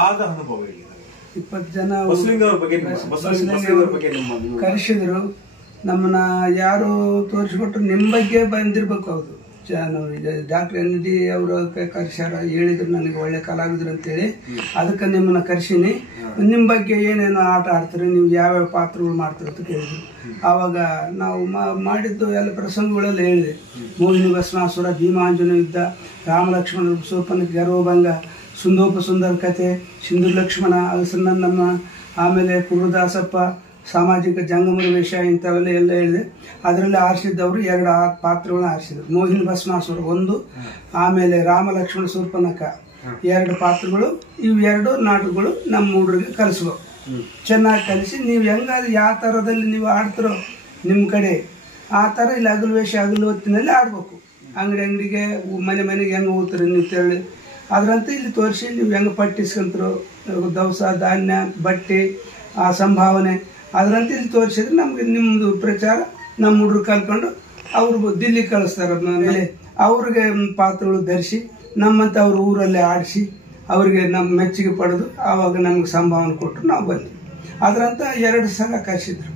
ಆದ ಅನುಭವ 20 ಜನ ಕರೆಸಿದ್ರು. ನಮ್ಮನ್ನ ಯಾರು ತೋರಿಸ್ಕೊಟ್ರು ನಿಮ್ಮ ಬಗ್ಗೆ ಬಂದಿರ್ಬೇಕು. ಹೌದು, ಡಾಕ್ಟರ್ ND ಅವರು ಕರೆಸ್ಯಾರ, ಹೇಳಿದ್ರು ನನಗೆ ಒಳ್ಳೆ ಕಲಾವಿದ್ರು ಅಂತೇಳಿ. ಅದಕ್ಕೆ ನಿಮ್ಮನ್ನ ಕರೆಸೀನಿ. ನಿಮ್ಮ ಬಗ್ಗೆ ಏನೇನು ಆಟ ಆಡ್ತೀರಿ, ನೀವು ಯಾವ್ಯಾವ ಪಾತ್ರಗಳು ಮಾಡ್ತೀರಿ ಅಂತ ಕೇಳಿದ್ರು. ಆವಾಗ ನಾವು ಮಾಡಿದ್ದು ಎಲ್ಲ ಪ್ರಸಂಗಗಳೆಲ್ಲ ಹೇಳಿದೆ. ಮೋಹಿನಿ ಭಸ್ಮಾಸುರ, ಭೀಮಾಂಜನ ಯುದ್ಧ, ರಾಮಲಕ್ಷ್ಮಣ ಸೋಪನ ಗರ್ವಭಂಗ, ಸುಂದೋಪ ಸುಂದರ ಕಥೆ, ಸಿಂಧು ಲಕ್ಷ್ಮಣ, ಅಲಸನಂದಮ್ಮ, ಆಮೇಲೆ ಕುರುದಾಸಪ್ಪ, ಸಾಮಾಜಿಕ ಜಂಗಮರ ವೇಷ, ಇಂಥವೆಲ್ಲ ಎಲ್ಲ ಹೇಳಿದೆ. ಅದರಲ್ಲಿ ಆರಿಸಿದ್ದವರು 2 ಪಾತ್ರಗಳನ್ನ ಆರಿಸಿದ್ರು. ಮೋಹಿನಿ ಭಸ್ಮಾಸುರ 1, ಆಮೇಲೆ ರಾಮ ಲಕ್ಷ್ಮಣ ಶೂರ್ಪನಖ 2 ಪಾತ್ರಗಳು. ಇವು 2 ನಾಟಕಗಳು ನಮ್ಮ ಹುಡುಗರಿಗೆ ಕಲಿಸ್ಬೇಕು. ಚೆನ್ನಾಗಿ ಕಲಿಸಿ ನೀವು ಹೆಂಗಾದ್ರೆ ಯಾವ ಥರದಲ್ಲಿ ನೀವು ಆಡ್ತಿರೋ ನಿಮ್ಮ ಕಡೆ ಆ ಥರ ಇಲ್ಲಿ ಹಗಲು ವೇಷ ಹಗಲು ಹೊತ್ತಿನಲ್ಲಿ ಆಡ್ಬೇಕು. ಅಂಗಡಿಗೆ ಮನೆಗೆ ಹೆಂಗೆ ಹೋಗ್ತೀರಿ ನೀವು ಹೇಳಿ ಅದರಂತೆ ಇಲ್ಲಿ ತೋರಿಸಿ ನೀವು ಹೆಂಗೆ ಪಟ್ಟಿಸ್ಕೊಂತರೋ ದವಸ ಧಾನ್ಯ ಬಟ್ಟೆ ಆ ಸಂಭಾವನೆ ಅದರಂತೆ ಇಲ್ಲಿ ತೋರಿಸಿದ್ರೆ ನಮ್ಗೆ ನಿಮ್ಮದು ಪ್ರಚಾರ ನಮ್ಮ ಹುಡುಗರು ಕಲ್ಕೊಂಡು ಅವ್ರು ದಿಲ್ಲಿ ಕಳಿಸ್ತಾರೆ. ಆಮೇಲೆ ಅವ್ರಿಗೆ ಪಾತ್ರಗಳು ಧರಿಸಿ ನಮ್ಮಂತ ಅವ್ರ ಊರಲ್ಲೇ ಆಡಿಸಿ ಅವ್ರಿಗೆ ನಮ್ಮ ಮೆಚ್ಚುಗೆ ಪಡೆದು ಆವಾಗ ನಮ್ಗೆ ಸಂಭಾವನೆ ಕೊಟ್ಟರು. ನಾವು ಬಂದ್ವಿ. ಅದರಂತ 2 ಸಲ ಕರೆಸಿದ್ರು.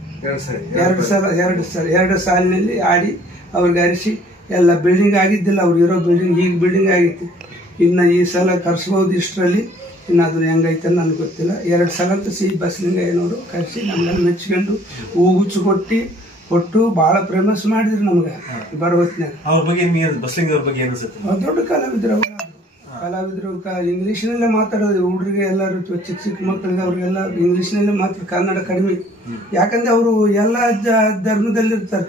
2 ಸಾಲಿನಲ್ಲಿ ಆಡಿ ಅವ್ರಿಗೆ ಅರಿಸಿ ಎಲ್ಲ ಬಿಲ್ಡಿಂಗ್ ಆಗಿದ್ದಿಲ್ಲ. ಅವ್ರು ಇರೋ ಬಿಲ್ಡಿಂಗ್ ಈಗ ಬಿಲ್ಡಿಂಗ್ ಆಗಿತ್ತು. ಇನ್ನು ಈ ಸಲ ಕರ್ಸ್ಬೋದು ಇಷ್ಟರಲ್ಲಿ. ಇನ್ನು ಅದನ್ನು ಹೆಂಗೈತೆ ನನಗೆ ಗೊತ್ತಿಲ್ಲ. 2 ಸಲ ಅಂತ ಬಸಲಿಂಗಯ್ಯನವರು ಕರೆಸಿ ನಮ್ಗೆಲ್ಲ ಮೆಚ್ಕೊಂಡು ಹೂಗುಚ್ಚು ಕೊಟ್ಟು ಭಾಳ ಫೇಮಸ್ ಮಾಡಿದ್ರು ನಮ್ಗೆ ಬರೋ ಹೊತ್ತಿನಾಗ. ದೊಡ್ಡ ಕಲಾವಿದ್ರು ಇಂಗ್ಲೀಷ್ನಲ್ಲೇ ಮಾತಾಡೋದು ಹುಡುಗರಿಗೆ ಎಲ್ಲರೂ ಚಿಕ್ಕ ಮಕ್ಕಳಿಗೆ ಅವ್ರಿಗೆಲ್ಲ ಇಂಗ್ಲೀಷ್ನಲ್ಲೇ ಮಾತಾಡೋದು. ಕನ್ನಡ ಕಡಿಮೆ. ಯಾಕಂದ್ರೆ ಅವರು ಎಲ್ಲ ಧರ್ಮದಲ್ಲಿ ಇರ್ತಾರೆ,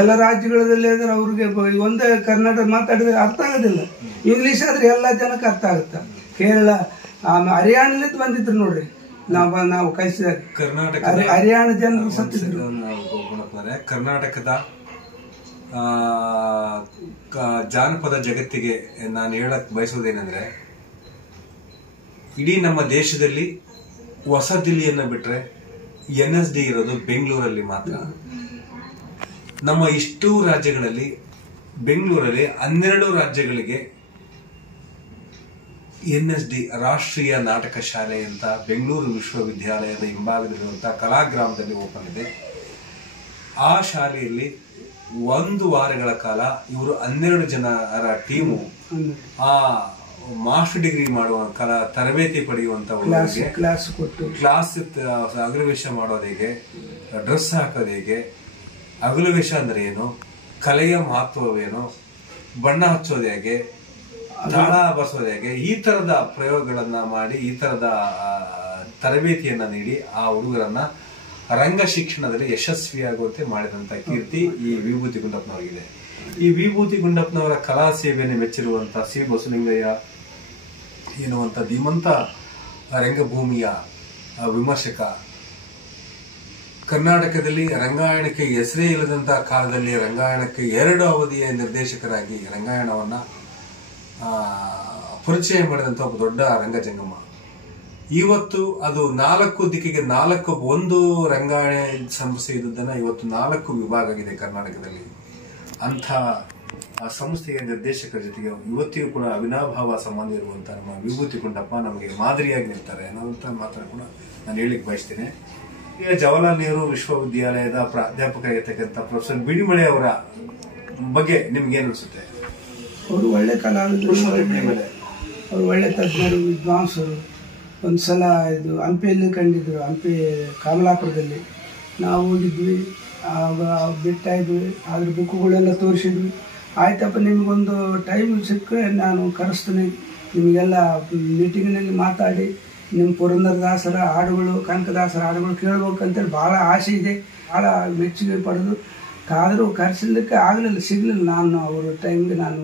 ಎಲ್ಲ ರಾಜ್ಯಗಳಲ್ಲಿ ಇದ್ರೆ ಅವ್ರಿಗೆ ಒಂದೇ ಕನ್ನಡ ಮಾತಾಡಿದ್ರೆ ಅರ್ಥ ಆಗೋದಿಲ್ಲ. ಇಂಗ್ಲೀಷ್ ಆದ್ರೆ ಎಲ್ಲ ಜನಕ್ಕೆ ಅರ್ಥ ಆಗುತ್ತೆ. ಕೇರಳ ಹರಿಯಾಣಲಿಂದ ಬಂದಿದ್ರು ನೋಡ್ರಿ ನಾವು ಕಲಿಸಿದಾಗ. ಹರಿಯಾಣ ಜನರು ಸತ್ತಿದ್ರು. ಕರ್ನಾಟಕದ ಜಾನಪದ ಜಗತ್ತಿಗೆ ನಾನು ಹೇಳಕ್ ಬಯಸೋದೇನೆಂದ್ರೆ, ಇಡೀ ನಮ್ಮ ದೇಶದಲ್ಲಿ ಹೊಸ ದಿಲ್ಲಿಯನ್ನ ಬಿಟ್ರೆ NSD ಇರೋದು ಬೆಂಗಳೂರಲ್ಲಿ ಮಾತ್ರ. ನಮ್ಮ ಇಷ್ಟೂ ರಾಜ್ಯಗಳಲ್ಲಿ ಬೆಂಗಳೂರಲ್ಲಿ 12 ರಾಜ್ಯಗಳಿಗೆ NSD ರಾಷ್ಟ್ರೀಯ ನಾಟಕ ಶಾಲೆ ಅಂತ ಬೆಂಗಳೂರು ವಿಶ್ವವಿದ್ಯಾಲಯದ ಹಿಂಭಾಗದಲ್ಲಿರುವಂತಹ ಕಲಾಗ್ರಾಮದಲ್ಲಿ ಓಪನ್ ಇದೆ. ಆ ಶಾಲೆಯಲ್ಲಿ 1 ವಾರಗಳ ಕಾಲ ಇವರು 12 ಜನರ ಟೀಮು ಆ ಮಾಸ್ಟರ್ ಡಿಗ್ರಿ ಮಾಡುವ ತರಬೇತಿ ಪಡೆಯುವಂತವರಿಗೆ ಕ್ಲಾಸ್ ಅಗಲುವೇಷ ಮಾಡೋದು ಹೇಗೆ, ಡ್ರೆಸ್ ಹಾಕೋದು ಹೇಗೆ, ಅಗಲುವೇಷ ಅಂದ್ರೆ ಏನು, ಕಲೆಯ ಮಹತ್ವವೇನು, ಬಣ್ಣ ಹಚ್ಚೋದು ಹೇಗೆ, ತಾಳ ಬರ್ಸೋದು ಹೇಗೆ, ಈ ತರದ ಪ್ರಯೋಗಗಳನ್ನ ಮಾಡಿ ಈ ತರದ ತರಬೇತಿಯನ್ನ ನೀಡಿ ಆ ಹುಡುಗರನ್ನ ರಂಗ ಶಿಕ್ಷಣದಲ್ಲಿ ಯಶಸ್ವಿಯಾಗುವಂತೆ ಮಾಡಿದಂತ ಕೀರ್ತಿ ಈ ವಿಭೂತಿ ಗುಂಡಪ್ಪನವರಿಗಿದೆ. ಈ ವಿಭೂತಿ ಗುಂಡಪ್ಪನವರ ಕಲಾ ಸೇವೆಯನ್ನು ಮೆಚ್ಚಿರುವಂತ ಸಿ ಬಸವಲಿಂಗಯ್ಯ ಎನ್ನುವಂತ ಧೀಮಂತ ರಂಗಭೂಮಿಯ ವಿಮರ್ಶಕ, ಕರ್ನಾಟಕದಲ್ಲಿ ರಂಗಾಯಣಕ್ಕೆ ಹೆಸರೇ ಇಲ್ಲದಂತಹ ಕಾಲದಲ್ಲಿ ರಂಗಾಯಣಕ್ಕೆ 2 ಅವಧಿಯ ನಿರ್ದೇಶಕರಾಗಿ ರಂಗಾಯಣವನ್ನ ಪರಿಚಯ ಮಾಡಿದಂತ ಒಬ್ಬ ದೊಡ್ಡ ರಂಗಜಂಗಮ. ಇವತ್ತು ಅದು 4 ದಿಕ್ಕಿಗೆ 1 ರಂಗಾಯಣ ಸಂಸ್ಥೆ ಇದ್ದದನ್ನ ಇವತ್ತು 4 ವಿಭಾಗ ಆಗಿದೆ ಕರ್ನಾಟಕದಲ್ಲಿ. ಅಂಥ ಸಂಸ್ಥೆಯ ನಿರ್ದೇಶಕರ ಜೊತೆಗೆ ಇವತ್ತಿಗೂ ಕೂಡ ಅವಿನಾಭಾವ ಸಂಬಂಧ ಇರುವಂತಹ ನಮ್ಮ ವಿಭೂತಿ ಗುಂಡಪ್ಪ ನಮಗೆ ಮಾದರಿಯಾಗಿ ನಿಲ್ತಾರೆ ಅನ್ನೋಂಥ ಮಾತನ್ನು ಕೂಡ ನಾನು ಹೇಳಿಕ್ ಬಯಸ್ತೇನೆ. ಈಗ ಜವಾಹರ್ಲಾಲ್ ನೆಹರು ವಿಶ್ವವಿದ್ಯಾಲಯದ ಪ್ರಾಧ್ಯಾಪಕರಾಗಿರ್ತಕ್ಕಂಥ ಪ್ರೊಫೆಸರ್ ಬಿಡಿಮಳೆ ಅವರ ಬಗ್ಗೆ ನಿಮ್ಗೆ ಏನ್ ಅನ್ಸುತ್ತೆ? ಅವರು ಒಳ್ಳೆ ಕಲಾವಿದರು, ಅವರು ಒಳ್ಳೆ ತಜ್ಞರು, ವಿದ್ವಾಂಸರು. ಒಂದ್ಸಲ ಇದು ಹಂಪಿಯಲ್ಲಿ ಕಂಡಿದ್ರು. ಹಂಪಿ ಕಮಲಾಪುರದಲ್ಲಿ ನಾವು ಹೋಗಿದ್ವಿ. ಆಗ ಬಿಟ್ಟಾಯಿದ್ವಿ. ಅದ್ರ ಬುಕ್ಗಳೆಲ್ಲ ತೋರಿಸಿದ್ವಿ. ಆಯ್ತಪ್ಪ, ನಿಮಗೊಂದು ಟೈಮ್ ಸಿಕ್ಕರೆ ನಾನು ಕರೆಸ್ತೀನಿ, ನಿಮಗೆಲ್ಲ ಮೀಟಿಂಗ್ನಲ್ಲಿ ಮಾತಾಡಿ ನಿಮ್ಮ ಪುರಂದರದಾಸರ ಹಾಡುಗಳು, ಕನಕದಾಸರ ಹಾಡುಗಳು ಕೇಳ್ಬೇಕಂತೇಳಿ ಭಾಳ ಆಸೆ ಇದೆ. ಭಾಳ ಮೆಚ್ಚುಗೆ ಪಡೆದು ಆದರೂ ಕರೆಸಲಿಕ್ಕೆ ಆಗಲಿಲ್ಲ, ಸಿಗಲಿಲ್ಲ. ನಾನು ಅವರ ಟೈಮ್ಗೆ ನಾನು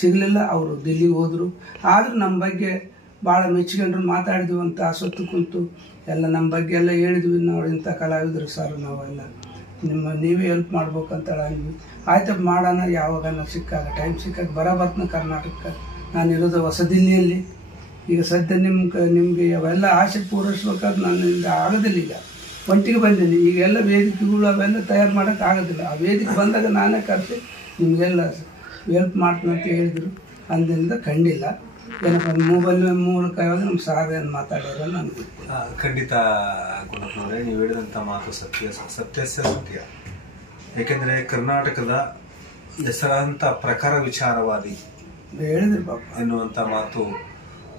ಸಿಗಲಿಲ್ಲ. ಅವರು ದಿಲ್ಲಿಗೆ ಹೋದರು. ಆದರೂ ನಮ್ಮ ಬಗ್ಗೆ ಭಾಳ ಮೆಚ್ಚಿಕೊಂಡ್ರು, ಮಾತಾಡಿದ್ವಿ ಅಂತ ಸೊತ್ತು ಕುಂತು ಎಲ್ಲ ನಮ್ಮ ಬಗ್ಗೆ ಎಲ್ಲ ಹೇಳಿದ್ವಿ. ನಾವು ಇಂಥ ಕಲಾವಿದರು ಸರ್, ನಾವೆಲ್ಲ ನೀವೇ ಹೆಲ್ಪ್ ಮಾಡ್ಬೇಕಂತ ಅಂದ್ವಿ. ಆಯ್ತಪ್ಪ ಮಾಡೋಣ, ಯಾವಾಗ ಸಿಕ್ಕಾಗ ಟೈಮ್ ಸಿಕ್ಕಾಗ ಬರಬರ್ತನ ಕರ್ನಾಟಕಕ್ಕೆ. ನಾನಿರೋದು ಹೊಸ ದಿಲ್ಲಿಯಲ್ಲಿ. ಈಗ ಸದ್ಯ ನಿಮ್ಗೆ ಅವೆಲ್ಲ ಆಸೆ ಪೂರೈಸ್ಬೇಕಾದ್ರೆ ನನ್ನಿಂದ ಆಗೋದಿಲ್ಲ. ಈಗ ಒಂಟಿಗೆ ಬಂದೀನಿ. ಈಗ ಎಲ್ಲ ವೇದಿಕೆಗಳು ಅವೆಲ್ಲ ತಯಾರು ಮಾಡೋಕೆ ಆಗೋದಿಲ್ಲ. ಆ ವೇದಿಕೆ ಬಂದಾಗ ನಾನೇ ಕರೆಸಿ ನಿಮಗೆಲ್ಲ ಹೆಲ್ಪ್ ಮಾಡ್ತೀನಿ ಅಂತ ಹೇಳಿದರು. ಅಂದಿಂದ ಕಂಡಿಲ್ಲ. ಏನಪ್ಪ ಮೊಬೈಲ್ ಮೂಲಕ ನಮ್ಮ ಸಾರ್ ಏನು ಮಾತಾಡೋರು ನನಗೆ ಖಂಡಿತ ಗುಣಪ್ಪನವರೇ, ನೀವು ಹೇಳಿದಂಥ ಮಾತು ಸತ್ಯ. ಯಾಕೆಂದರೆ ಕರ್ನಾಟಕದ ಹೆಸರಾಂತ ಪ್ರಖರ ವಿಚಾರವಾದಿ ಹೇಳಿದ್ರು ಪಾಪ ಎನ್ನುವಂಥ ಮಾತು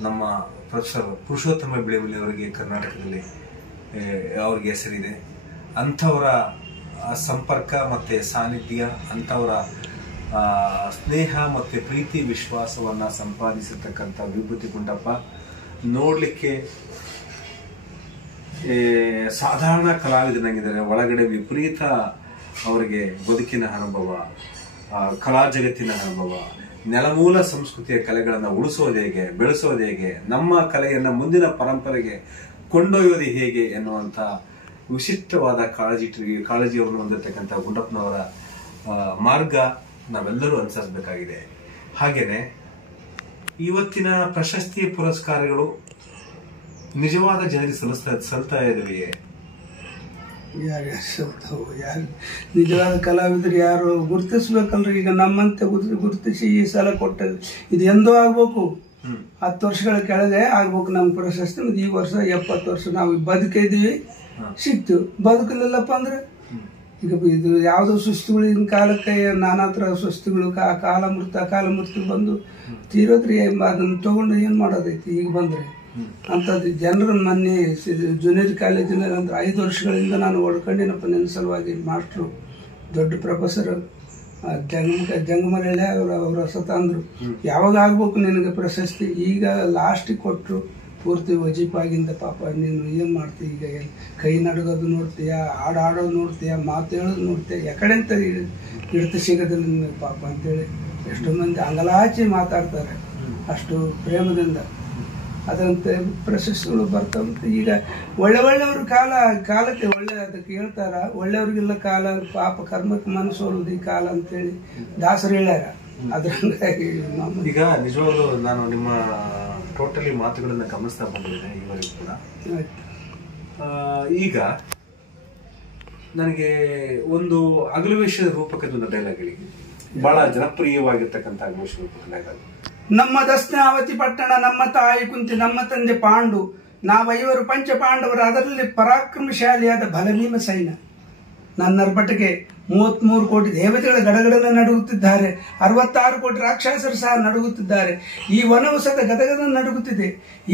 ನಮ್ಮ ಪ್ರೊಫೆಸರ್ ಪುರುಷೋತ್ತಮ ಬಿಳಿಮಲೆ ಅವರಿಗೆ ಕರ್ನಾಟಕದಲ್ಲಿ ಅವ್ರಿಗೆ ಹೆಸರಿದೆ. ಅಂಥವರ ಸಂಪರ್ಕ ಮತ್ತು ಸಾನ್ನಿಧ್ಯ, ಅಂಥವರ ಸ್ನೇಹ ಮತ್ತು ಪ್ರೀತಿ ವಿಶ್ವಾಸವನ್ನು ಸಂಪಾದಿಸಿರ್ತಕ್ಕಂಥ ವಿಭೂತಿ ಗುಂಡಪ್ಪ ನೋಡಲಿಕ್ಕೆ ಸಾಧಾರಣ ಕಲಾವಿದನಾಗಿದ್ದಾರೆ. ಒಳಗಡೆ ವಿಪರೀತ ಅವರಿಗೆ ಬದುಕಿನ ಅನುಭವ, ಕಲಾ ಜಗತ್ತಿನ ಅನುಭವ, ನೆಲಮೂಲ ಸಂಸ್ಕೃತಿಯ ಕಲೆಗಳನ್ನು ಉಳಿಸೋದು ಹೇಗೆ, ಬೆಳೆಸೋದು ಹೇಗೆ, ನಮ್ಮ ಕಲೆಯನ್ನು ಮುಂದಿನ ಪರಂಪರೆಗೆ ಕೊಂಡೊಯ್ಯೋದು ಹೇಗೆ ಎನ್ನುವಂಥ ವಿಶಿಷ್ಟವಾದ ಕಾಳಜಿಯನ್ನು ಹೊಂದಿರತಕ್ಕಂಥ ಗುಂಡಪ್ಪನವರ ಮಾರ್ಗ ನಾವೆಲ್ಲರೂ ಅನುಸರಿಸಬೇಕಾಗಿದೆ. ಹಾಗೇನೆ ಇವತ್ತಿನ ಪ್ರಶಸ್ತಿ ಪುರಸ್ಕಾರಗಳು ನಿಜವಾದ ಜನರಿಗೆ ಸಲ್ತಾ ಇದ್ದಾವೆಯೇ? ಯಾರು ನಿಜವಾದ ಕಲಾವಿದರು ಯಾರು ಗುರುತಿಸ್ಬೇಕಲ್ರಿ. ಈಗ ನಮ್ಮಂತೆ ಗುರುತಿಸಿ ಈ ಸಲ ಕೊಟ್ಟ ಇದು ಎಂದೋ ಆಗ್ಬೇಕು. 10 ವರ್ಷಗಳ ಕೆಳಗೆ ಆಗ್ಬೇಕು ನಮ್ಮ ಪ್ರಶಸ್ತಿ. ಈ ವರ್ಷ 70 ವರ್ಷ ನಾವು ಬದುಕಿದೀವಿ, ಸಿಕ್ತು. ಬದುಕಲಿಲ್ಲಪ್ಪ ಅಂದ್ರೆ ಈಗ ಇದು ಯಾವುದೋ ಸುಸ್ತುಗಳಿನ ಕಾಲಕ್ಕೆ ನಾನಾ ಥರ ಸುಸ್ತುಗಳು ಕಾಲ ಮೃತ್ಯು ಬಂದು ತೀರೋದ್ರಿ. ಅದನ್ನು ತಗೊಂಡು ಏನು ಮಾಡೋದೈತಿ ಈಗ ಬಂದ್ರೆ ಅಂಥದ್ದು. ಜನರ ಮೊನ್ನೆ ಜೂನಿಯರ್ ಕಾಲೇಜಿನಲ್ಲಿ ಅಂದ್ರೆ 5 ವರ್ಷಗಳಿಂದ ನಾನು ಓಡ್ಕೊಂಡಿನಪ್ಪ ನನ್ನ ಸಲುವಾಗಿ. ಮಾಸ್ಟ್ರು ದೊಡ್ಡ ಪ್ರೊಫೆಸರ್ ಜಂಗಮರಳ್ಳಿ ಅವರ ಸತ ಅಂದರು, ಯಾವಾಗ ಆಗ್ಬೇಕು ನಿನಗೆ ಪ್ರಶಸ್ತಿ? ಈಗ ಲಾಸ್ಟಿಗೆ ಕೊಟ್ಟರು. ಪೂರ್ತಿ ವಜೀಪಾಗಿಂದ ಪಾಪ ನೀನು ಏನು ಮಾಡ್ತೀಯ? ಈಗ ಕೈ ನಡಗೋದು ನೋಡ್ತೀಯ, ಆಡೋದು ನೋಡ್ತೀಯ, ಮಾತು ಹೇಳೋದು ನೋಡ್ತೀಯ, ಯಾಕಡೆ ಅಂತ ಹಿಡಿತ ಸಿಗೋದಿಲ್ಲ ನಿನಗೆ ಪಾಪ ಅಂತೇಳಿ ಎಷ್ಟೋ ಮಂದಿ ಅಂಗಲಾಚಿ ಮಾತಾಡ್ತಾರೆ ಅಷ್ಟು ಪ್ರೇಮದಿಂದ. ಅದಂತೆ ಪ್ರಶಸ್ತಿಗಳು ಬರ್ತಾವಂತೆ. ಈಗ ಒಳ್ಳೆಯವ್ರ ಕಾಲಕ್ಕೆ ಒಳ್ಳೆ ಅದಕ್ಕೆ ಹೇಳ್ತಾರ, ಒಳ್ಳೆಯವ್ರಿಗೆಲ್ಲ ಕಾಲ ಪಾಪ ಕರ್ಮಕ್ಕೆ ಮನಸ್ಸೋಲುದು ಈ ಕಾಲ ಅಂತೇಳಿ ದಾಸರು ಹೇಳ್ಯಾರ. ಅದ್ರಂಗಾಗಿ ಈಗ ನಿಜವಾಗ್ಲೂ ನಾನು ನಿಮ್ಮ ಟೋಟಲಿ ಮಾತುಗಳನ್ನ ಗಮನಿಸ್ತಾ ಬಂದಿದ್ದೇನೆ ಇವರಿಗೂ ಕೂಡ. ಈಗ ನನಗೆ ಒಂದು ಅಗಲುವೇಷ ರೂಪಕದ ಡೈಲಾಗ್ ಹೇಳಿ, ಬಹಳ ಜನಪ್ರಿಯವಾಗಿರ್ತಕ್ಕಂಥ ಅಗಲುವೇಷ ರೂಪಕ ಡೈಲಾಗ್. ನಮ್ಮ ದಸ್ನಾವತಿ ಪಟ್ಟಣ, ನಮ್ಮ ತಾಯಿ ಕುಂತಿ, ನಮ್ಮ ತಂದೆ ಪಾಂಡು, ನಾವೈವರು ಪಂಚ ಪಾಂಡವರು, ಅದರಲ್ಲಿ ಪರಾಕ್ರಮಶಾಲಿಯಾದ ಬಲಭೀಮ ಸೈನ್ಯ. ನನ್ನರ್ಭಟಕ್ಕೆ 33 ಕೋಟಿ ದೇವತೆಗಳ ಗಡಗಡನ ನಡುಗುತ್ತಿದ್ದಾರೆ, 66 ಕೋಟಿ ರಾಕ್ಷಸರು ಸಹ ನಡುಗುತ್ತಿದ್ದಾರೆ. ಈ ವನವಸದ ಗದಗದ ನಡುಗುತ್ತಿದೆ.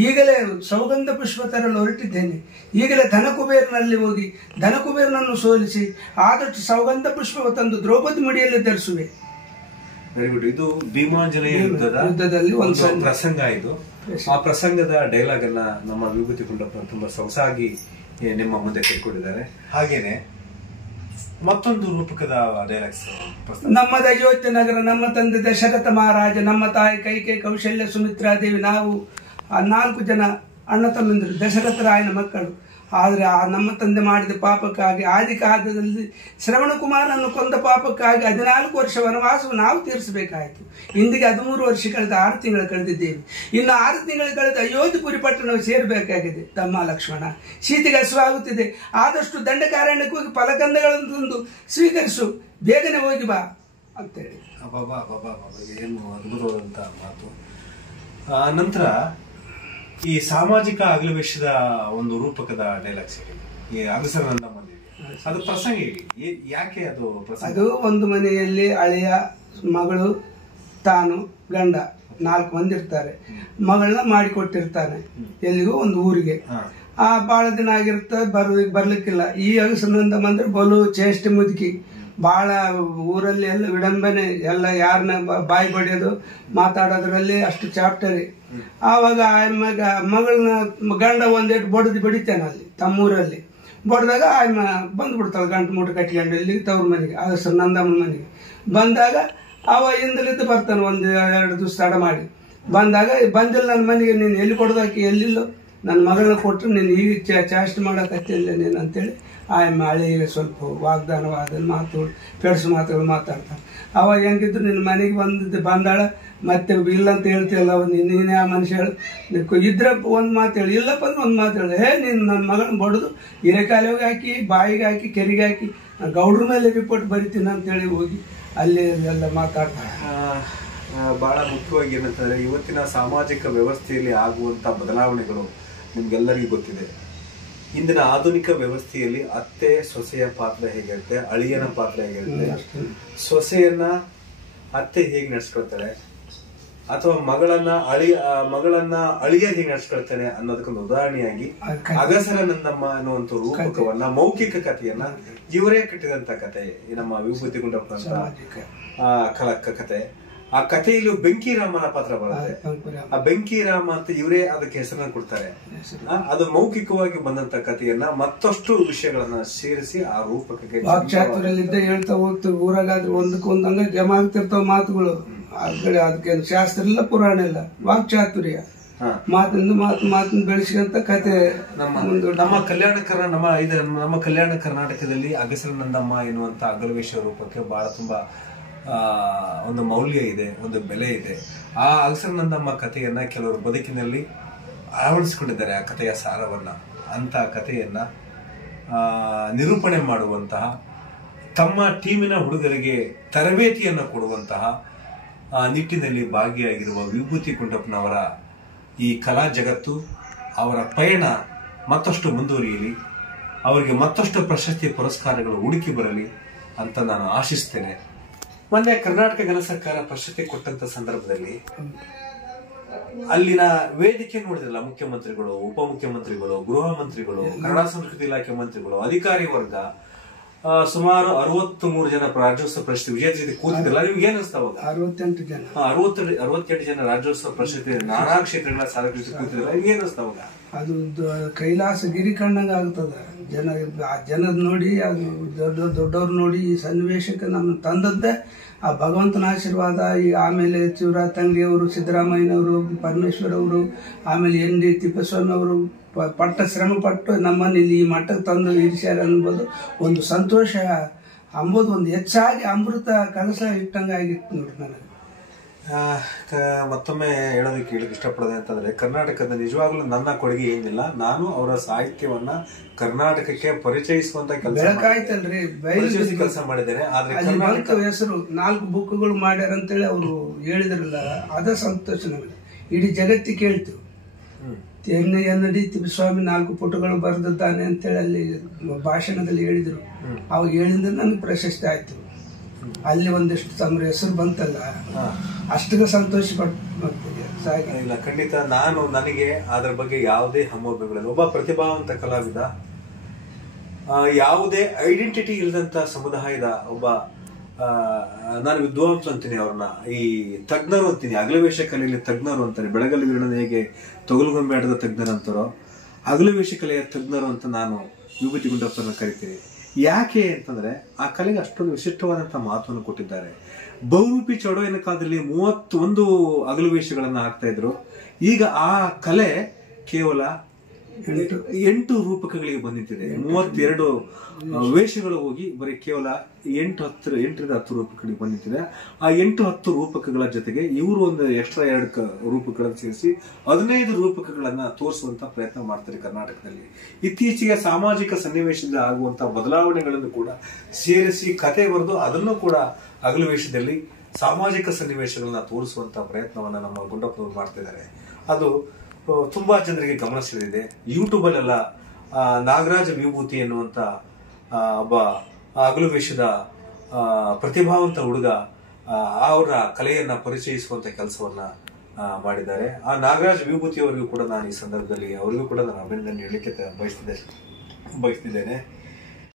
ಈಗಲೇ ಸೌಗಂಧ ಪುಷ್ಪ ತರಲು ಹೊರಟಿದ್ದೇನೆ. ಈಗಲೇ ಧನಕುಬೇರನಲ್ಲಿ ಹೋಗಿ ಧನಕುಬೇರನನ್ನು ಸೋಲಿಸಿ ಆದಷ್ಟು ಸೌಗಂಧ ಪುಷ್ಪ ತಂದು ದ್ರೌಪದಿ ಮುಡಿಯಲ್ಲಿ ಧರಿಸುವೆ. Very good. ಇದು ಭೀಮಾಂಜನೇಯ ಯುದ್ಧದಲ್ಲಿ ಒಂದು ಪ್ರಸಂಗ. ಇದು ಆ ಪ್ರಸಂಗದ ಡೈಲಾಗ್ ಅನ್ನ ನಮ್ಮ ವಿಭೂತಿ ಗುಂಡಪ್ಪ ತುಂಬಾ ಸೊಗಸಾಗಿ ನಿಮ್ಮ ಮುಂದೆ ಕೈಕೊಂಡಿದ್ದಾರೆ. ಹಾಗೇನೆ ಮತ್ತೊಂದು ರೂಪಕದ ಡೈಲಾಗ್ಸ್. ನಮ್ಮದ ಅಯೋಧ್ಯ ನಗರ, ನಮ್ಮ ತಂದೆ ದಶರಥ ಮಹಾರಾಜ, ನಮ್ಮ ತಾಯಿ ಕೈಕೆ, ಕೌಶಲ್ಯ, ಸುಮಿತ್ರಾದೇವಿ, ನಾವು 4 ಜನ ಅಣ್ಣ ತಮ್ಮಂದಿರು, ದಶರಥ ರಾಯನ ಮಕ್ಕಳು. ಆದರೆ ಆ ನಮ್ಮ ತಂದೆ ಮಾಡಿದ ಪಾಪಕ್ಕಾಗಿ ಆದಿಕಾಲದಲ್ಲಿ ಶ್ರವಣಕುಮಾರನನ್ನು ಕೊಂದ ಪಾಪಕ್ಕಾಗಿ 14 ವರ್ಷ ವನವಾಸವು ನಾವು ತೀರಿಸಬೇಕಾಯಿತು. ಇಂದಿಗೆ 13 ವರ್ಷ ಕಳೆದ 6 ತಿಂಗಳು ಕಳೆದಿದ್ದೇವೆ. ಇನ್ನು 6 ತಿಂಗಳು ಕಳೆದ ಅಯೋಧ್ಯಪುರಿ ಪಟ್ಟಣವು ಸೇರಬೇಕಾಗಿದೆ. ತಮ್ಮ ಲಕ್ಷ್ಮಣ, ಶೀತಿಗೆ ಹಸುವಾಗುತ್ತಿದೆ. ಆದಷ್ಟು ದಂಡಕಾರಣ್ಯಕ್ಕೆ ಹೋಗಿ ಫಲಗಂಧಗಳನ್ನು ತಂದು ಸ್ವೀಕರಿಸು, ಬೇಗನೆ ಹೋಗಿ ಬಾ ಅಂತೇಳಿ. ಏನು ಅದ್ಭುತವಾದಂತ ಮಾತು. ನಂತರ ಈ ಸಾಮಾಜಿಕ ಅಗಲುವೇಷದ ಒಂದು ರೂಪಕದ ಡೈಲಾಗ್ಸ್ ಹೇಳಿ, ಈ ಅಗಸರನ್ನ ಬಂದಿದೆ, ಅದು ಪ್ರಸಂಗ ಹೇಳಿ, ಯಾಕೆ ಅದು ಪ್ರಸಂಗ? ಅದು ಒಂದು ಮನೆಯಲ್ಲಿ ಅಳೆಯ, ಮಗಳು, ತಾನು, ಗಂಡ 4 ಮಂದಿ ಇರ್ತಾರೆ. ಮಗಳನ್ನ ಮಾಡಿಕೊಟ್ಟಿರ್ತಾನೆ ಎಲ್ಲಿಗೂ ಒಂದು ಊರಿಗೆ. ಬಹಳ ದಿನ ಆಗಿರುತ್ತೆ, ಬರ್ಲಿಕ್ಕಿಲ್ಲ. ಈ ಅಗಸರನಿಂದ ಬಂದ್ರೆ ಬಲು ಚೇಷ್ಟೆ ಮುದುಕಿ, ಬಹಳ ಊರಲ್ಲಿ ಎಲ್ಲ ವಿಡಂಬನೆ, ಎಲ್ಲ ಯಾರನ್ನ ಬಾಯಿ ಬಡಿಯೋದು ಮಾತಾಡೋದ್ರಲ್ಲಿ ಅಷ್ಟು ಚಾಪ್ಟರಿ. ಆವಾಗ ಮಗಳನ್ನ ಗಂಡ ಒಂದೇಟು ಬಡಿತಾನೆ ಅಲ್ಲಿ ತಮ್ಮೂರಲ್ಲಿ. ಬಡ್ದಾಗ ಆಯ್ಮ ಬಂದ್ಬಿಡ್ತಾಳೆ ಗಂಟು ಮೂಟೆ ಕಟ್ಕೊಂಡು ಇಲ್ಲಿ ತವ್ರ ಮನೆಗೆ, ಅಗಸರ ನಂದಮ್ಮನ ಮನೆಗೆ. ಬಂದಾಗ ಅವ ಹಿಂದಲಿದ್ದು ಬರ್ತಾನೆ, 1-2 ದಿವಸ ತಡ ಮಾಡಿ. ಬಂದಾಗ ಬಂದಿಲ್ಲ ನನ್ನ ಮನೆಗೆ, ನೀನು ಎಲ್ಲಿ ಕೊಡೋದಾಕಿ, ಎಲ್ಲಿಲ್ಲೋ ನನ್ನ ಮಗಳನ್ನ ಕೊಟ್ಟರು, ನೀನು ಈಗ ಚಾಸ್ಟ್ ಮಾಡೋಕತ್ತಿಲ್ಲ ನೀನು ಅಂತೇಳಿ ಆಮೇಲೆ ಹಳ್ಳಿಗೆ ಸ್ವಲ್ಪ ವಾಗ್ದಾನವಾದ ಮಾತು ಪೆಡ್ಸು ಮಾತುಗಳು ಮಾತಾಡ್ತಾನೆ. ಅವಾಗ ಹೆಂಗಿದ್ರು ನಿನ್ನ ಮನೆಗೆ ಬಂದಾಳ ಮತ್ತೆ ಇಲ್ಲ ಅಂತ ಹೇಳ್ತೀಯಲ್ಲ ನೀನೇ ಆ ಮನುಷ್ಯ ಹೇಳು, ಇದ್ರೆ ಒಂದು ಮಾತು ಹೇಳಿ, ಇಲ್ಲಪ್ಪ ಅಂದ್ರೆ ಒಂದು ಮಾತು ಹೇಳಿ, ನೀನು ನನ್ನ ಮಗನ ಬಡದು ಹಿರೇಕಾಲಿಗೆ ಹಾಕಿ ಬಾಯಿಗೆ ಹಾಕಿ ಕೆರೆಗೆ ಹಾಕಿ ಗೌಡ್ರ ಮೇಲೆ ರಿಪೋರ್ಟ್ ಬರಿತೀನಿ ಅಂತೇಳಿ ಹೋಗಿ ಅಲ್ಲಿ ಎಲ್ಲ ಮಾತಾಡ್ತಾರೆ. ಬಹಳ ಮುಖ್ಯವಾಗಿ ಏನಂತಂದ್ರೆ ಇವತ್ತಿನ ಸಾಮಾಜಿಕ ವ್ಯವಸ್ಥೆಯಲ್ಲಿ ಆಗುವಂತ ಬದಲಾವಣೆಗಳು ನಿಮ್ಗೆಲ್ಲರಿಗೂ ಗೊತ್ತಿದೆ. ಇಂದಿನ ಆಧುನಿಕ ವ್ಯವಸ್ಥೆಯಲ್ಲಿ ಅತ್ತೆ ಸೊಸೆಯ ಪಾತ್ರ ಹೇಗಿರುತ್ತೆ, ಅಳಿಯನ ಪಾತ್ರ ಹೇಗಿರುತ್ತೆ, ಸೊಸೆಯನ್ನ ಅತ್ತೆ ಹೇಗೆ ನಡೆಸ್ಕೊಳ್ತಾರೆ ಅಥವಾ ಮಗಳನ್ನ ಅಳಿಯ ಹೇಗೆ ನಡೆಸ್ಕೊಳ್ತಾನೆ ಅನ್ನೋದಕ್ಕೊಂದು ಉದಾಹರಣೆಯಾಗಿ ಅಗಸರ ನಂದಮ್ಮ ಅನ್ನುವಂತ ರೂಪಕವನ್ನ, ಮೌಖಿಕ ಕಥೆಯನ್ನ ಇವರೇ ಕಟ್ಟಿದಂತ ಕತೆ ನಮ್ಮ ವಿಭೂತಿ ಗುಂಡಪ್ಪ ಅಂತ ಕತೆ. ಆ ಕಥೆಯಲ್ಲಿ ಬೆಂಕಿರಾಮನ ಪಾತ್ರ ಬರುತ್ತೆ. ಆ ಬೆಂಕಿರಾಮ ಅಂತ ಇವರೇ ಅದಕ್ಕೆ ಹೆಸರನ್ನ ಕೊಡ್ತಾರೆ. ಅದು ಮೌಖಿಕವಾಗಿ ಬಂದಂತ ಕಥೆಯನ್ನ ಮತ್ತಷ್ಟು ವಿಷಯಗಳನ್ನ ಸೇರಿಸಿ ಆ ರೂಪಕಕ್ಕೆ ವಾಕ್ಚಾತುರ್ಯಲ್ಲಿದ್ದ ಹೇಳ್ತಾ ಹೋಗ್ತೇವೆ. ಊರಾಗಾದ್ರೆ ಒಂದಕ್ಕೊಂದಂಗ ಜಮಾ ಆಗ್ತಿರ್ತಾವ ಮಾತುಗಳು. ಅದಕ್ಕೆ ಶಾಸ್ತ್ರ ಇಲ್ಲ, ಪುರಾಣ ಇಲ್ಲ, ವಾಕ್ಚಾತುರ್ಯ ಮಾತಿಂದ ಮಾತನ್ನ ಬೆಳೆಸಿದಂತ ಕತೆ. ನಮ್ಮ ಕಲ್ಯಾಣ ಕರ್ನಾಟಕದಲ್ಲಿ ಅಗಸರ ನಂದಮ್ಮ ಎನ್ನುವಂತ ಅಗಲವೇಶ ರೂಪಕ್ಕೆ ಬಹಳ ತುಂಬಾ ಒಂದು ಮೌಲ್ಯ ಇದೆ, ಒಂದು ಬೆಲೆ ಇದೆ. ಆ ಅಗಸರ ನಂದಮ್ಮ ಕಥೆಯನ್ನ ಕೆಲವರು ಬದುಕಿನಲ್ಲಿ ಅಳವಡಿಸಿಕೊಂಡಿದ್ದಾರೆ. ಆ ಕಥೆಯ ಸಾರವನ್ನ, ಅಂತ ಕಥೆಯನ್ನ ನಿರೂಪಣೆ ಮಾಡುವಂತಹ, ತಮ್ಮ ಟೀಮಿನ ಹುಡುಗರಿಗೆ ತರಬೇತಿಯನ್ನು ಕೊಡುವಂತಹ ನಿಟ್ಟಿನಲ್ಲಿ ಭಾಗಿಯಾಗಿರುವ ವಿಭೂತಿ ಗುಂಡಪ್ಪನವರ ಈ ಕಲಾ ಜಗತ್ತು, ಅವರ ಪಯಣ ಮತ್ತಷ್ಟು ಮುಂದುವರಿಯಲಿ, ಅವರಿಗೆ ಮತ್ತಷ್ಟು ಪ್ರಶಸ್ತಿ ಪುರಸ್ಕಾರಗಳು ಹುಡುಕಿ ಬರಲಿ ಅಂತ ನಾನು ಆಶಿಸ್ತೇನೆ. ಮೊನ್ನೆ ಕರ್ನಾಟಕ ಘನ ಸರ್ಕಾರ ಪ್ರಶಸ್ತಿ ಕೊಟ್ಟಂತ ಸಂದರ್ಭದಲ್ಲಿ ಅಲ್ಲಿನ ವೇದಿಕೆ ನೋಡಿದ್ರಲ್ಲ, ಮುಖ್ಯಮಂತ್ರಿಗಳು, ಉಪಮುಖ್ಯಮಂತ್ರಿಗಳು, ಗೃಹ ಮಂತ್ರಿಗಳು, ಕನ್ನಡ ಸಂಸ್ಕೃತಿ ಇಲಾಖೆ ಮಂತ್ರಿಗಳು, ಅಧಿಕಾರಿ ವರ್ಗ, ಸುಮಾರು 63 ಜನ ರಾಜ್ಯೋತ್ಸವ ಪ್ರಶಸ್ತಿ ವಿಜೇತರಿಗೆ ಕೂತಿದ್ರಲ್ಲ, ನಿಮ್ಗೆ ಏನ್ ಅನಿಸ್ತಾ? 68 ಜನ ರಾಜ್ಯೋತ್ಸವ ಪ್ರಶಸ್ತಿ ನಾನಾ ಕ್ಷೇತ್ರಗಳ ಸಾಧಕರಿಗೆ ಕೂತಿದ್ರಲ್ಲ, ನಿಮ್ಗೆ ಏನ್ ಅನಿಸ್ತಾ? ಅದು ಕೈಲಾಸ ಗಿರಿ ಕಂಡಂಗ ಆಗ್ತದ. ಜನದ್ ನೋಡಿ, ಅದು ದೊಡ್ಡವ್ರು ನೋಡಿ ಈ ಸನ್ನಿವೇಶಕ್ಕೆ ನಮ್ಮ ತಂದದ್ದೇ ಆ ಭಗವಂತನ ಆಶೀರ್ವಾದ. ಈಗ ಆಮೇಲೆ ಶಿವರಾಜ್ ತಂಗಡಿಯವರು, ಸಿದ್ದರಾಮಯ್ಯನವರು, ಪರಮೇಶ್ವರ್ ಅವರು, ಆಮೇಲೆ ND ತಿಪ್ಪೇಸ್ವಾಮಿ ಅವರು ಪಟ್ಟ ಶ್ರಮ ಪಟ್ಟು ನಮ್ಮನ್ನು ಇಲ್ಲಿ ಈ ಮಟ್ಟಕ್ಕೆ ತಂದು ಇರಿಸ್ಯಾರ ಅನ್ಬೋದು. ಒಂದು ಸಂತೋಷ ಅಂಬೋದು ಒಂದು ಹೆಚ್ಚಾಗಿ ಅಮೃತ ಕಲಸ ಇಟ್ಟಂಗ ಆಗಿತ್ತು ನೋಡಿ ನನಗೆ. ಮತ್ತೊಮ್ಮೆ ಹೇಳೋದಕ್ಕೆ ಇಷ್ಟಪಡೋದೆ ಅಂತಂದ್ರೆ, ಕರ್ನಾಟಕದ ನಿಜವಾಗ್ಲೂ ನನ್ನ ಕೊಡುಗೆ ಏನಿಲ್ಲ, ನಾನು ಅವರ ಸಾಹಿತ್ಯವನ್ನ ಕರ್ನಾಟಕಕ್ಕೆ ಪರಿಚಯಿಸುವಂತ ಕೆಲಸ ಮಾಡಿದ್ದೇನೆ. ಆದ್ರೆ ಹೆಸರು 4 ಬುಕ್ಗಳು ಮಾಡ್ಯಾರ ಅಂತೇಳಿ ಅವರು ಹೇಳಿದ್ರಲ್ಲ, ಅದ ಸಂತೋಷ ನನಗೆ. ಇಡೀ ಜಗತ್ತಿಗೆ ಕೇಳ್ತು, ND ತಿಪ್ಪೇಸ್ವಾಮಿ 4 ಪುಟಗಳು ಬರೆದಿದ್ದಾನೆ ಅಂತೇಳಿ ಅಲ್ಲಿ ಭಾಷಣದಲ್ಲಿ ಹೇಳಿದ್ರು. ಅವಾಗ ಹೇಳಿದ್ರೆ ನನಗೆ ಪ್ರಶಸ್ತಿ ಆಯ್ತು. ಅಲ್ಲಿ ಒಂದಿಷ್ಟು ತಮ್ಮ ಹೆಸರು ಬಂತಲ್ಲ, ಅಷ್ಟಕ್ಕೆ ಸಂತೋಷ ಪಟ್ಟು ಇಲ್ಲ. ಖಂಡಿತ ನನಗೆ ಅದರ ಬಗ್ಗೆ ಯಾವುದೇ ಹಮ್ಮೊಬ್ಬೆಗಳಿಲ್ಲ. ಒಬ್ಬ ಪ್ರತಿಭಾವಂತ ಕಲಾವಿದ, ಯಾವುದೇ ಐಡೆಂಟಿಟಿ ಇಲ್ಲದಂತ ಸಮುದಾಯದ ಒಬ್ಬ, ನಾನು ವಿದ್ವಾಂಸ ಅಂತೀನಿ ಅವ್ರನ್ನ, ಈ ತಜ್ಞರು ಅಂತೀನಿ, ಅಗಲವೇಶ ಕಲೆಯಲ್ಲಿ ತಜ್ಞರು ಅಂತಾರೆ. ಬೆಳಗಲು ವೀರಣ್ಣ ಹೇಗೆ ತೊಗಲುಗೊಂಬೆ ಆಟದ ತಜ್ಞರಂತಾರೋ, ಅಗಲವೇಶ ಕಲೆಯ ತಜ್ಞರು ಅಂತ ನಾನು ವಿಭೂತಿ ಗುಂಡಪ್ಪನ ಕರಿತೀನಿ. ಯಾಕೆ ಅಂತಂದ್ರೆ ಆ ಕಲೆಗೆ ಅಷ್ಟೊಂದು ವಿಶಿಷ್ಟವಾದಂತಹ ಮಹತ್ವವನ್ನು ಕೊಟ್ಟಿದ್ದಾರೆ. ಬಹುರೂಪಿ ಚೌಡಯ್ಯನ ಕಾಲದಲ್ಲಿ 31 ಅಗಲುವೇಷಗಳನ್ನ ಹಾಕ್ತಾ ಇದ್ರು. ಈಗ ಆ ಕಲೆ ಕೇವಲ 8 ರೂಪಕಗಳಿಗೆ ಬಂದಿದೆ. 32 ವೇಷಗಳು ಹೋಗಿ ಬರೀ ಕೇವಲ 8ರಿಂದ 10 ರೂಪಕಗಳಿಗೆ ಬಂದಿದೆ. ಆ 8-10 ರೂಪಕಗಳ ಜೊತೆಗೆ ಇವರು ಒಂದು ಎಕ್ಸ್ಟ್ರಾ 2 ರೂಪಕಗಳನ್ನು ಸೇರಿಸಿ 15 ರೂಪಕಗಳನ್ನ ತೋರಿಸುವಂತ ಪ್ರಯತ್ನ ಮಾಡ್ತಾರೆ ಕರ್ನಾಟಕದಲ್ಲಿ. ಇತ್ತೀಚೆಗೆ ಸಾಮಾಜಿಕ ಸನ್ನಿವೇಶದಿಂದ ಆಗುವಂತಹ ಬದಲಾವಣೆಗಳನ್ನು ಕೂಡ ಸೇರಿಸಿ ಕತೆ ಬರೆದು ಅದನ್ನು ಕೂಡ ಅಗಲುವೇಷದಲ್ಲಿ ಸಾಮಾಜಿಕ ಸನ್ನಿವೇಶಗಳನ್ನ ತೋರಿಸುವಂತ ಪ್ರಯತ್ನವನ್ನ ನಮ್ಮ ಗುಂಡಪ್ಪನವರು ಮಾಡ್ತಿದ್ದಾರೆ. ಅದು ತುಂಬಾ ಜನರಿಗೆ ಗಮನ ಸೆಳೆದಿದೆ. ಯೂಟ್ಯೂಬ್ ಅಲ್ಲೆಲ್ಲ ನಾಗರಾಜ ವಿಭೂತಿ ಎನ್ನುವಂತ ಒಬ್ಬ ಅಗಲುವೇಷದ ಪ್ರತಿಭಾವಂತ ಹುಡುಗ ಅವರ ಕಲೆಯನ್ನ ಪರಿಚಯಿಸುವಂತ ಕೆಲಸವನ್ನ ಮಾಡಿದ್ದಾರೆ. ಆ ನಾಗರಾಜ ವಿಭೂತಿ ಅವರಿಗೂ ಕೂಡ ನಾನು ಈ ಸಂದರ್ಭದಲ್ಲಿ ಅವರಿಗೂ ಕೂಡ ನಾನು ಅಭಿನಂದನೆ ಹೇಳಲಿಕ್ಕೆ ಬಯಸ್ತಿದ್ದೇನೆ.